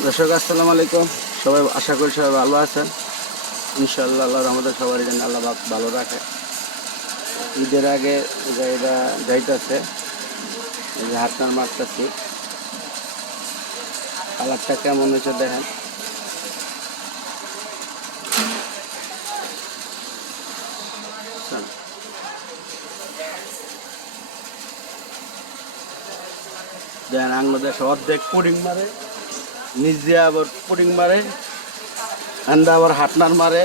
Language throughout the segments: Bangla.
দর্শক আসসালামু আলাইকুম। সবাই আশা করি সবাই ভালো আছেন। ইনশাআল্লাহ আল্লাহর আমাদের সবারই যেন আল্লাহ ভালো রাখে। ঈদের আগে এটা যাইতেছে, এই যে হাতনার মারতেছি। কালারটা কেমন হয়েছে দেখেন। দেখেন আঙ্গদের অর্ধেক পুডিং মারে, নিচ দিয়ে আবার পুডিং মারে, আন্দা আবার হাটনার মারে।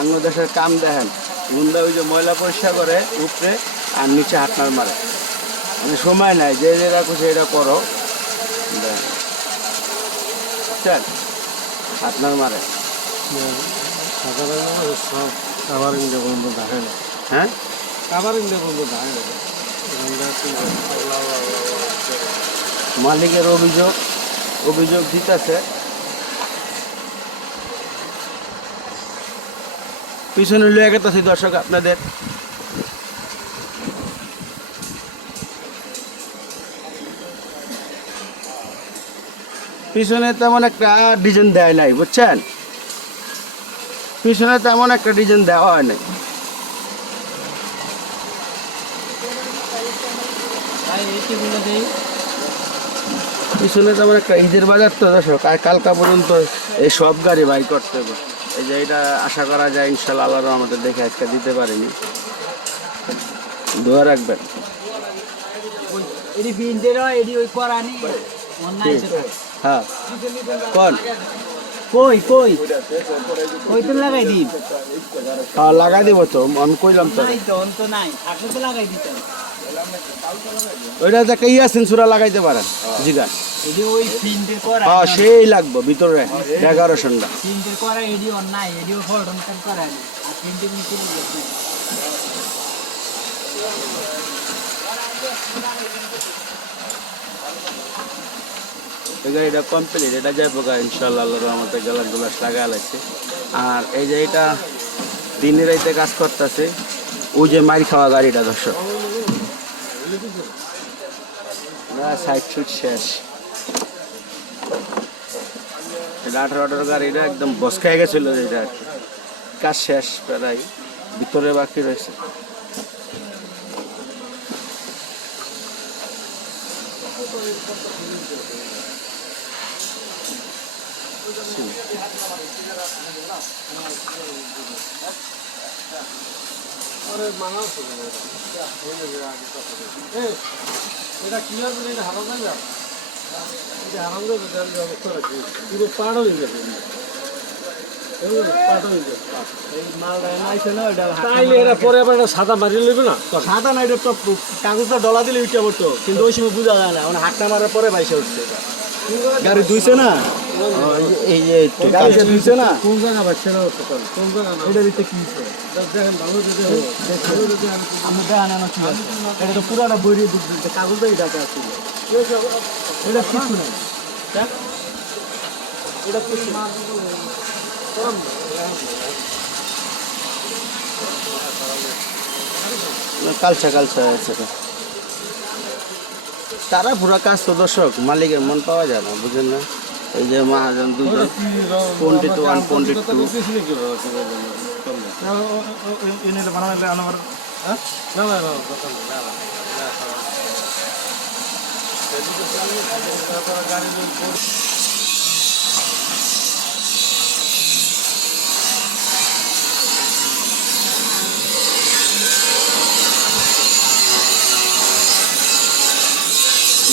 অন্য দেশের কাম দেখেন, গুন্ডা ওই যে ময়লা পরিষ্কার করে উপরে আর নিচে হাটনার মারে। মানে সময় নাই, যে যেটা খুশি এটা করো। বুঝছেন, হাটনার মারে। হ্যাঁ, মালিকের অভিযোগ দিতেছে। পিছনে লয়ে গেতেছি দর্শক আপনাদের। পিছনে তেমন একটা ডিজাইন দেয় নাই, বুঝছেন, পিছনে তেমন একটা ডিজাইন দেওয়া হয় নাই। পিছনে তেমন একটা ঈদের বাজার তো দর্শক, আর কালকা পর্যন্ত এই সব গাড়ি বাই করতে হবে। এই যে এটা আশা করা যায় ইনশাল্লাহ আল্লাহর আমাদের দেখে আজকে দিতে পারিনি, দোয়া রাখবেন। হ্যাঁ, কোন লাগাই দিব তো, আমি কইলাম তো ওইটা একটা আছেন সুরা লাগাইতে পারেন। জিগান হ্যাঁ, সেই লাগবো ভিতরে 11 সন্ধ্যা। এটা কমপ্লিট, এটা যাইবো গা ইনশাল্লাহ আল্লাহর রহমতে। গ্লাস লাগা লাগছে। আর এই যে এটা দিনের রাইতে কাজ করতেছে, ওই যে মারি খাওয়া গাড়িটা দর্শক, সাইড সুইট শেষ। 18 গাড়িটা একদম বস খেয়ে গেছিল, যেটা কাজ শেষ প্রায়, ভিতরে বাকি রয়েছে। সাদা মারি লইবে না, সাদা না, এটা কাগজটা ডলা দিলে উঠে পড়তো, কিন্তু ওই সময় বোঝা যায় না। মানে হাতটা মারার পরে বাইসে উঠছে। গাড়ি ধুইছে না, এই যে গাড়ি ধুইছে না, কোন জায়গা বাচ্চা না হচ্ছে, কোন জায়গা না, এটা দিতে কি দেখেন ভালো, যদি আমি দেখানো ঠিক আছে। এটা তো পুরাটা বইরে দিচ্ছে, কাগজটাই ডাকা আছে, এটা কিছু নাই, এটা কিছু কালচা হয়েছে। তারা পুরা কাজ তো দর্শক, মালিকের মন পাওয়া যায় না, বুঝেন না। এই যে মহাজন দুজন, 21, 22।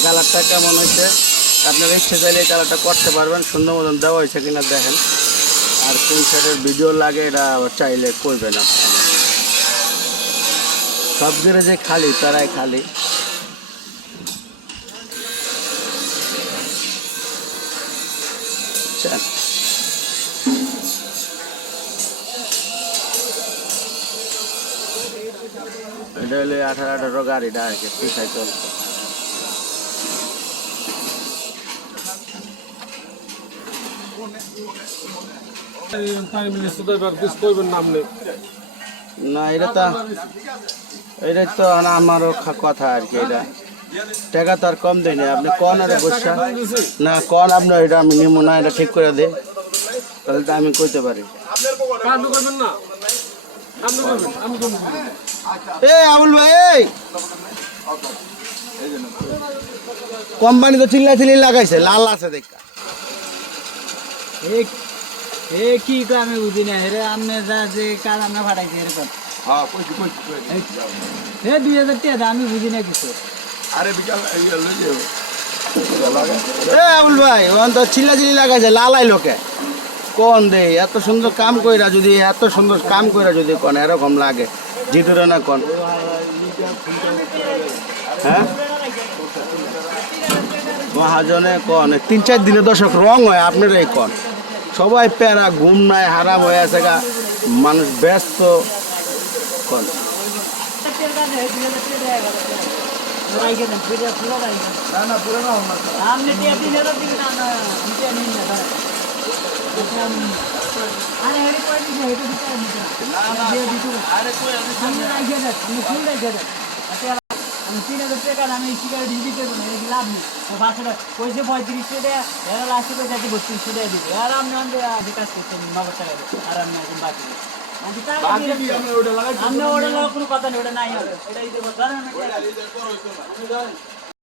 কালারটা কেমন হয়েছে আপনার ইচ্ছে চাইলে এই কালারটা করতে পারবেন। সুন্দর মতন দেওয়া হয়েছে কিনা দেখেন। আর কোন সাইডের ভিডিও লাগে এটা চাইলে করবে না। সব জেরে যে খালি তারাই খালি। এটা হলো 18 গাড়িটা আর কি, পিছাই চলছে। না, এটা তো আমারও কথা আর কি। এটা টাকা তো আর কম দেয়নি আপনি কন আর বসা না কন আপনার এটা আমি নিব না এটা ঠিক করে দে তাহলে তো আমি কইতে পারি এ আবুল ভাই এই কোম্পানি তো চিল্লি লাগাইছে লাল আছে দেখা এ কি কয় আমি বুঝি না রে আপনি যা যে কাজ আমরা ফাটাইছি এরকম এ 2000 টাকা আমি বুঝি না কিছু এ আবুল ভাই ওখান তো চিল্লি লাগাইছে লালাই লোকে কোন দে এত সুন্দর কাম কইরা যদি এত সুন্দর কাম কইরা যদি কোন এরকম লাগে জিতুরে না কোন হ্যাঁ মহাজনে কোন 3-4 দিনে দশক রং হয় আপনার এই কোন সবাই প্যারা ঘুম নাই হারাম হয়ে আছে গা মানুষ ব্যস্ত কোন আমি 3000 টাকা আমি সিগারেট দিতে দেবো না লাভ নেই বাসাটা পয়সা 35 টাকা এরা লাস্টে পয়সা 32 টাকা দিবে আর আমি আমাদের কাজ করতেন 9 টাকা আর আমি এখন বাকি আমি ওটা কোনো কথা নেই ওটা নাই ওটা দিতে